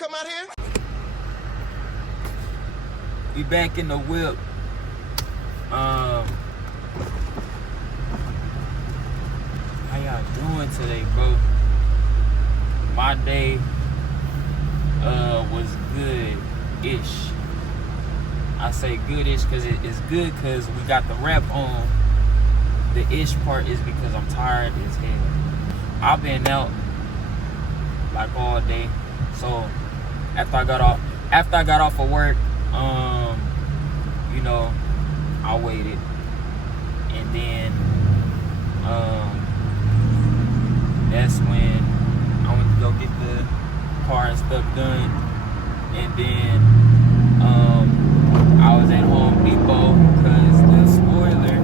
come out here? We back in the whip. How y'all doing today, bro? My day was good-ish. I say good-ish because it's good because we got the rep on. The ish part is because I'm tired as hell. I've been out like all day. So after I got off of work, you know, I waited, and then that's when I went to go get the car and stuff done, and then I was at Home Depot because the spoiler,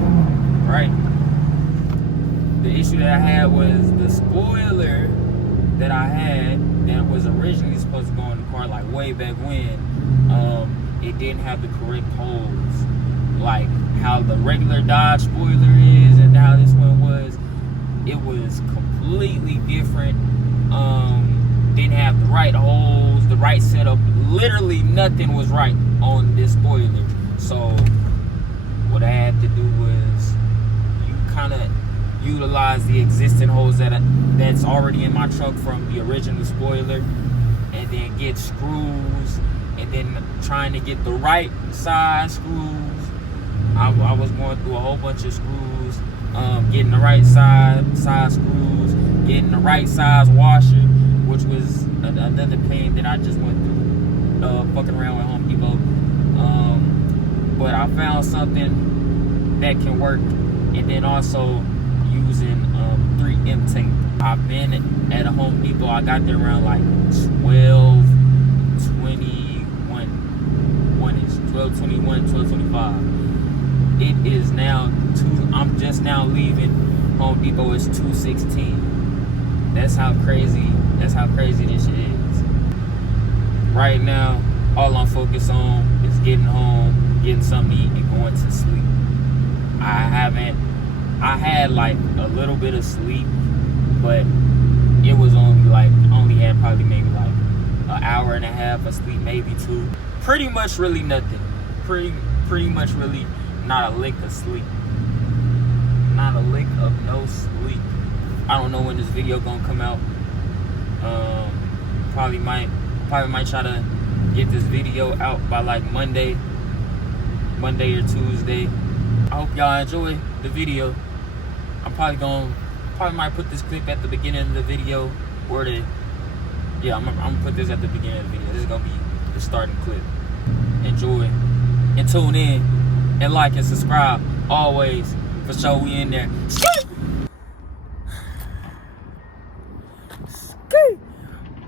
right? The issue that I had was the spoiler that I had that was originally supposed to go in the car like way back when. It didn't have the correct holes, like how the regular Dodge spoiler is and how this one was. It was completely different. Didn't have the right holes, the right setup. Literally nothing was right on this spoiler. So what I had to do was you kind of utilize the existing holes that's already in my truck from the original spoiler, and then get screws, and then trying to get the right size screws. I was going through a whole bunch of screws, getting the right size screws, getting the right size washer, which was another pain that I just went through fucking around with Home Depot. But I found something that can work, and then also using 3M tape. I've been at a Home Depot. I got there around like 12:25. It is now I'm just now leaving Home Depot. It's 2:16. That's how crazy this shit is. Right now, all I'm focused on is getting home, getting something to eat, and going to sleep. I had like a little bit of sleep, but it was only had probably maybe like an hour and a half of sleep, maybe two. Pretty much really nothing. Pretty much really not a lick of sleep. Not a lick of no sleep. I don't know when this video gonna come out. Probably might try to get this video out by like Monday or Tuesday. I hope y'all enjoy the video. I'm probably might put this clip at the beginning of the video, I'm gonna put this at the beginning of the video. This is gonna be the starting clip. Enjoy and tune in and like and subscribe always. For sure, we in there.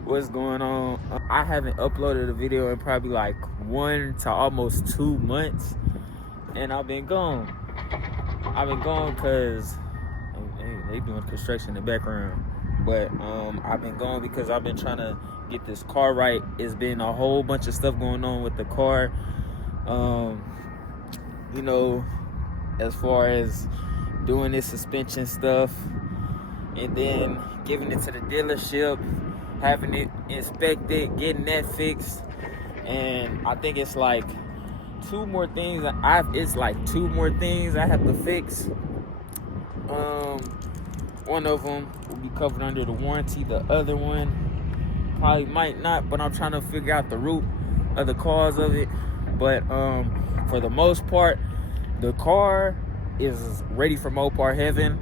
What's going on? I haven't uploaded a video in probably like 1 to almost 2 months, and I've been gone because they doing construction in the background. But I've been gone because I've been trying to get this car right. It's been a whole bunch of stuff going on with the car. You know, as far as doing this suspension stuff, and then giving it to the dealership, having it inspected, getting that fixed, and I think it's like two more things I have to fix. One of them will be covered under the warranty. The other one probably might not, but I'm trying to figure out the root of the cause of it. But for the most part, the car is ready for Mopar heaven.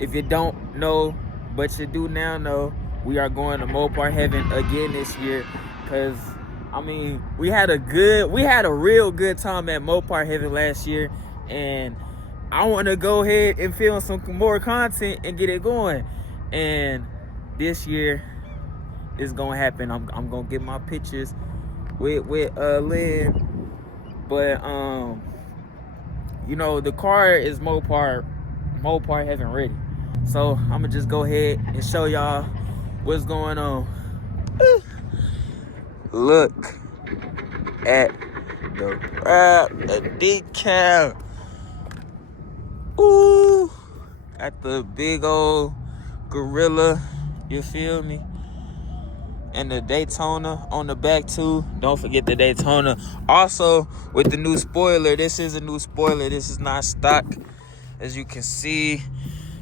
If you don't know, but you do now know, we are going to Mopar heaven again this year, because I mean, we had a real good time at Mopar heaven last year, and I want to go ahead and film some more content and get it going. And this year is gonna happen. I'm gonna get my pictures with Lynn, but you know, the car is Mopar heaven ready. So I'm gonna just go ahead and show y'all what's going on. Look at the decal. Ooh, at the big old Gorilla, you feel me? and the Daytona on the back too. Don't forget the Daytona. Also, with the new spoiler, this is a new spoiler. This is not stock. As you can see,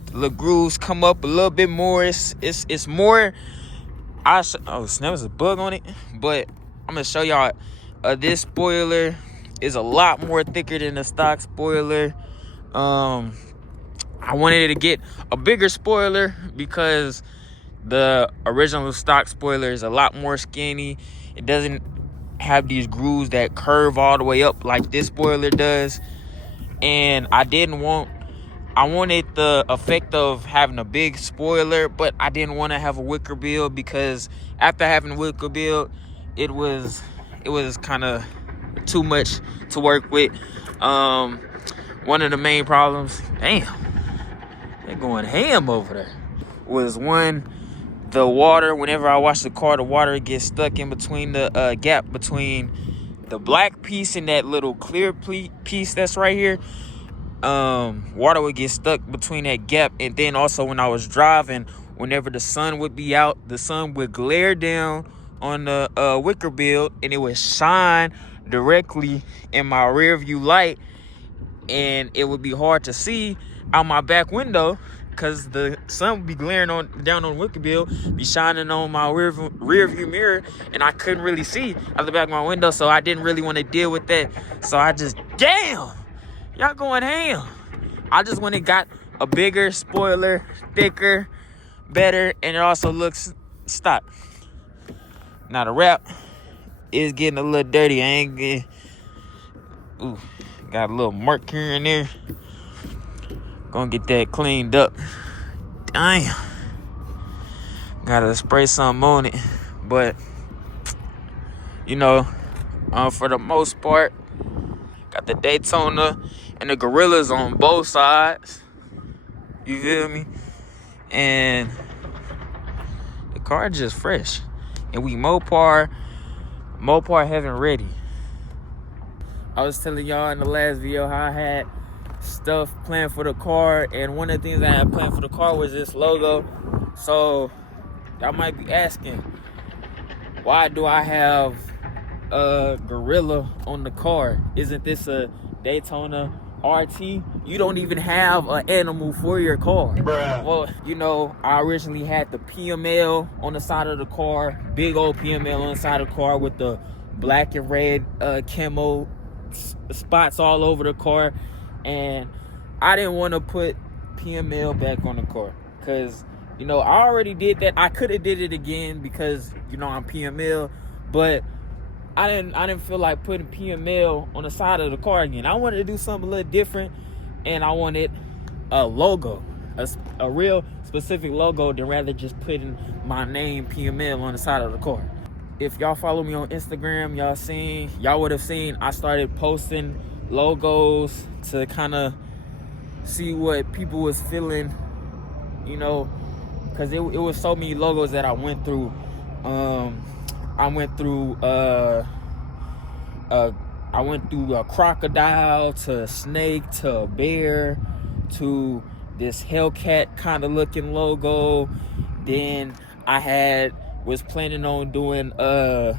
the little grooves come up a little bit more. It's more. Oh snap! There's a bug on it. But I'm gonna show y'all. This spoiler is a lot more thicker than the stock spoiler. I wanted to get a bigger spoiler because the original stock spoiler is a lot more skinny. It doesn't have these grooves that curve all the way up like this spoiler does. And I wanted the effect of having a big spoiler, but I didn't want to have a wicker build because after having a wicker build, it was kind of too much to work with. One of the main problems, damn, they're going ham over there, was the water. Whenever I wash the car, the water gets stuck in between the gap between the black piece and that little clear piece that's right here. Water would get stuck between that gap, and then also when I was driving, whenever the sun would be out, the sun would glare down on the wicker build, and it would shine directly in my rear view light, and it would be hard to see out my back window because the sun would be glaring down on the wicker build, be shining on my rear view mirror, and I couldn't really see out the back of my window, so I didn't really want to deal with that. So I just, damn, y'all going ham. I just went and got a bigger spoiler, thicker, better, and it also looks stock. Now the wrap is getting a little dirty. I ain't getting, got a little mark here and there. Gonna get that cleaned up. Damn. Gotta spray something on it. But, for the most part, got the Daytona and the Gorillas on both sides. You feel me? And the car just fresh. And we Mopar heaven ready. I was telling y'all in the last video how I had stuff planned for the car, and one of the things I had planned for the car was this logo. So y'all might be asking, why do I have a gorilla on the car? Isn't this a Daytona RT? You don't even have an animal for your car. Bruh. Well, I originally had the PML on the side of the car, big old PML on the side of the car with the black and red camo spots all over the car, and I didn't want to put PML back on the car because I already did that. I could have did it again because I'm PML, but I didn't feel like putting PML on the side of the car again. I wanted to do something a little different, and I wanted a logo, a real specific logo, than rather just putting my name PML on the side of the car. If y'all follow me on Instagram, y'all would have seen I started posting logos to kind of see what people was feeling, because it was so many logos that I went through. I went through a crocodile to a snake to a bear to this Hellcat kind of looking logo. Then I was planning on doing the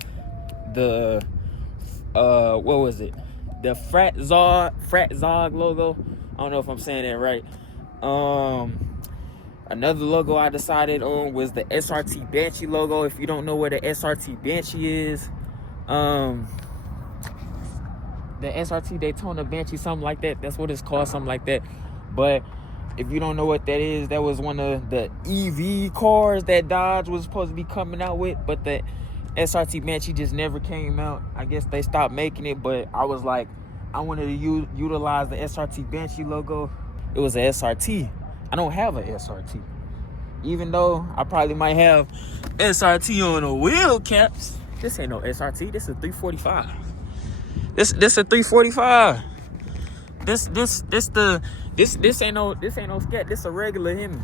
Frat Zog logo. I don't know if I'm saying that right. Another logo I decided on was the SRT Banshee logo. If you don't know what the SRT Banshee is, the SRT Daytona Banshee, something like that. That's what it's called, something like that. But if you don't know what that is, that was one of the EV cars that Dodge was supposed to be coming out with, but the SRT Banshee just never came out. I guess they stopped making it, but I was like, I wanted to utilize the SRT Banshee logo. It was a SRT. I don't have a SRT. Even though I probably might have SRT on the wheel caps. This ain't no SRT. This is a 345. This a 345. This ain't no scat. This a regular Hemi.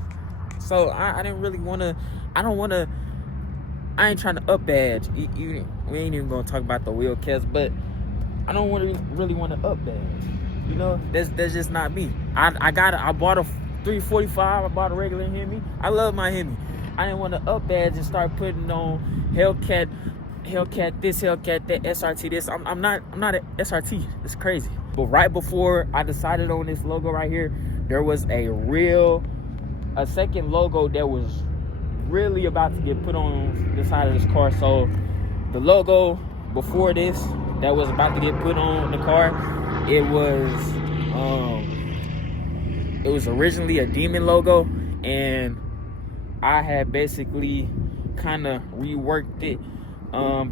So I didn't really want to. I ain't trying to up badge. We ain't even gonna talk about the wheel caps, but I don't really want to up badge. That's just not me. I bought a 345. I bought a regular Hemi. I love my Hemi, I didn't want to up badge and start putting on Hellcat this, Hellcat that, SRT this. I'm not an SRT. It's crazy. But right before I decided on this logo right here, there was a second logo that was really about to get put on the side of this car. So the logo before this that was about to get put on the car, it was originally a demon logo, and I had basically kind of reworked it,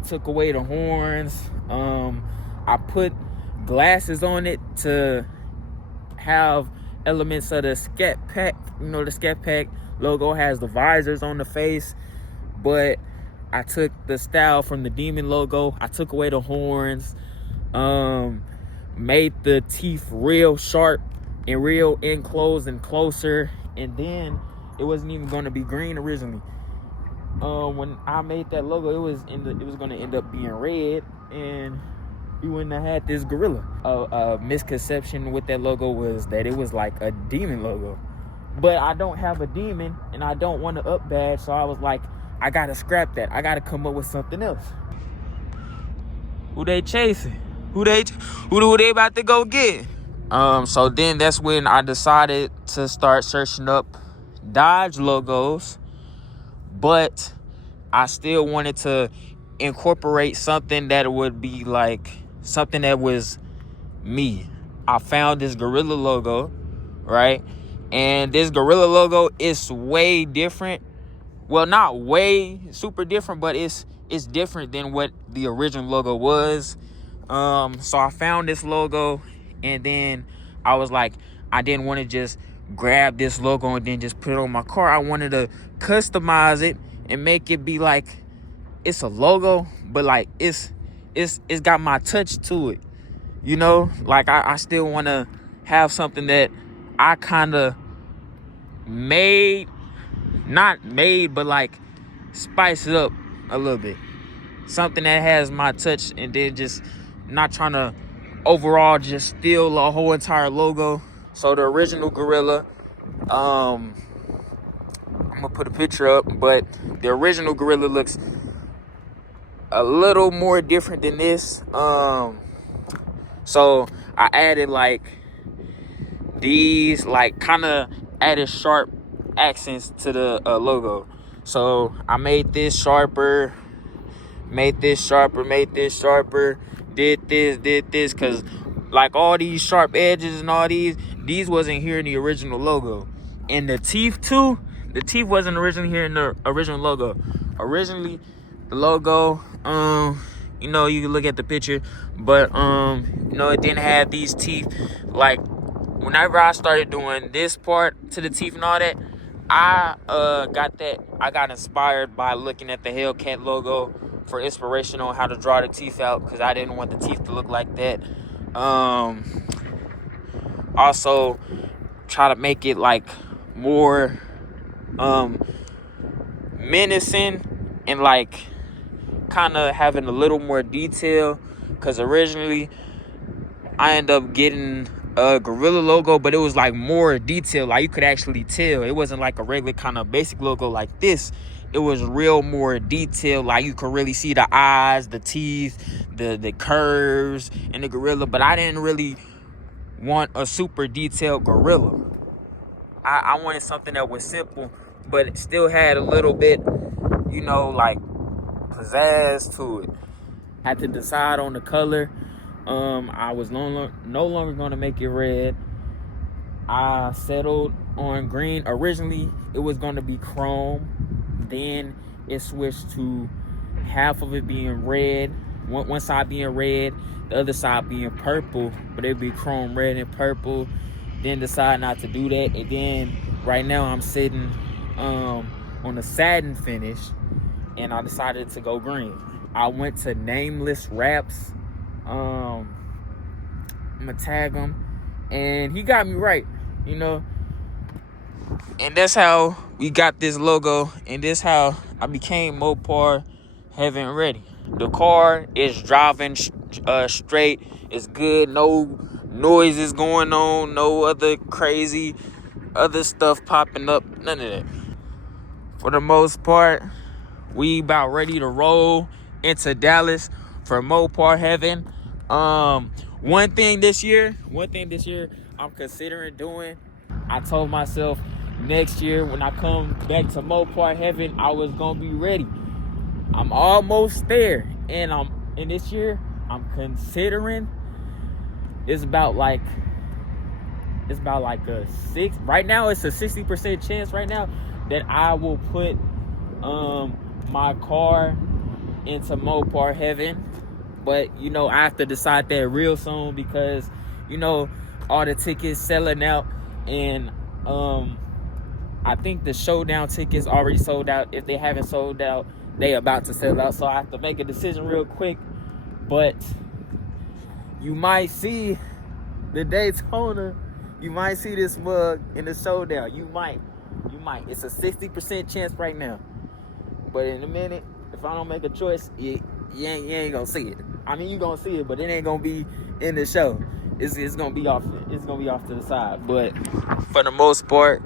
took away the horns. I put glasses on it to have elements of the Scat Pack. You know, the Scat Pack logo has the visors on the face, but I took the style from the demon logo. I took away the horns, made the teeth real sharp and real enclosed and closer, and then it wasn't even going to be green originally. When I made that logo, it was going to end up being red, and we wouldn't have had this gorilla. A misconception with that logo was that it was like a demon logo, but I don't have a demon, and I don't want to up badge, so I was like, I gotta scrap that. I gotta come up with something else. Who they chasing? Who they about to go get? So then that's when I decided to start searching up Dodge logos, but I still wanted to incorporate something that would be like something that was me. I found this gorilla logo, right? And this gorilla logo is way different. Well, not way super different, but it's different than what the original logo was. So I found this logo, and then I was like, I didn't want to just grab this logo and then just put it on my car. I wanted to customize it and make it be like it's a logo, but like it's got my touch to it. You know, like I still want to have something that I kind of not made, but like spice it up a little bit. Something that has my touch, and then just not trying to overall just steal a whole entire logo. So the original gorilla, I'm gonna put a picture up, but the original gorilla looks a little more different than this. So I added like these, like kind of added sharp accents to the logo. So I made this sharper, did this, because like all these sharp edges and all these wasn't here in the original logo. And the teeth too, wasn't originally here in the original logo. Originally the logo, you know, you can look at the picture, but you know, it didn't have these teeth. Like whenever I started doing this part to the teeth and all that, I got inspired by looking at the Hellcat logo for inspiration on how to draw the teeth out, because I didn't want the teeth to look like that. Also try to make it like more menacing and like kind of having a little more detail, because originally I ended up getting a gorilla logo, but it was like more detail. Like you could actually tell it wasn't like a regular kind of basic logo like this. It was real more detailed. Like you could really see the eyes, the teeth, the curves in the gorilla. But I didn't really want a super detailed gorilla. I wanted something that was simple, but it still had a little bit, you know, like pizzazz to it. Had to decide on the color. I was no longer going to make it red. I settled on green. Originally, it was going to be chrome. Then it switched to half of it being red, one side being red, the other side being purple, but it'd be chrome red and purple. Then decided not to do that, and then right now I'm sitting on a satin finish, and I decided to go green. I went to Nameless Wraps. I'm gonna tag him, and he got me right, you know. And that's how we got this logo, and this how I became Mopar Heaven Ready. The car is driving straight. It's good. No noises going on. No other crazy other stuff popping up. None of that. for the most part, we about ready to roll into Dallas for Mopar Heaven. One thing this year I'm considering doing, I told myself next year when I come back to Mopar Heaven, I was gonna be ready. I'm almost there, and this year I'm considering it's about like a six. Right now, it's a 60% chance right now that I will put my car into Mopar Heaven. But you know, I have to decide that real soon because you know all the tickets selling out, and I think the showdown tickets already sold out. If they haven't sold out, they about to sell out. So I have to make a decision real quick. But you might see the Daytona. You might see this mug in the showdown. You might. It's a 60% chance right now. But in a minute, if I don't make a choice, you ain't gonna see it. I mean, you gonna see it, but it ain't gonna be in the show. It's gonna be off. It's gonna be off to the side. But for the most part,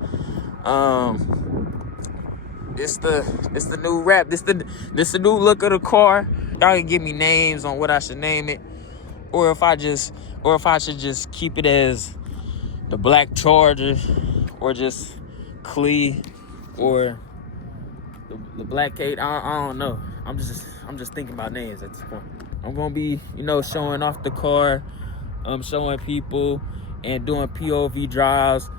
this the new wrap. This the new look of the car. Y'all can give me names on what I should name it, or if I should just keep it as the Black Charger, or just Clee, or the Black 8. I don't know. I'm just thinking about names at this point. I'm gonna be, you know, showing off the car, showing people, and doing POV drives.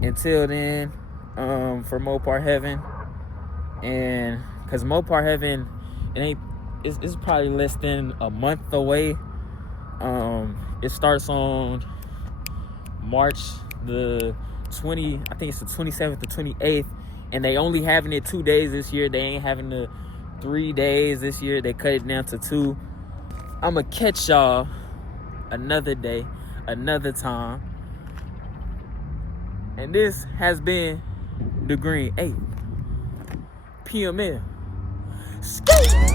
Until then, for Mopar Heaven, and cause Mopar Heaven, it's probably less than a month away. It starts on March the 20. I think it's the 27th or 28th, and they only having it 2 days this year. They ain't having the 3 days this year. They cut it down to 2. I'ma catch y'all another day, another time. And this has been the Green 8 PML. Skate!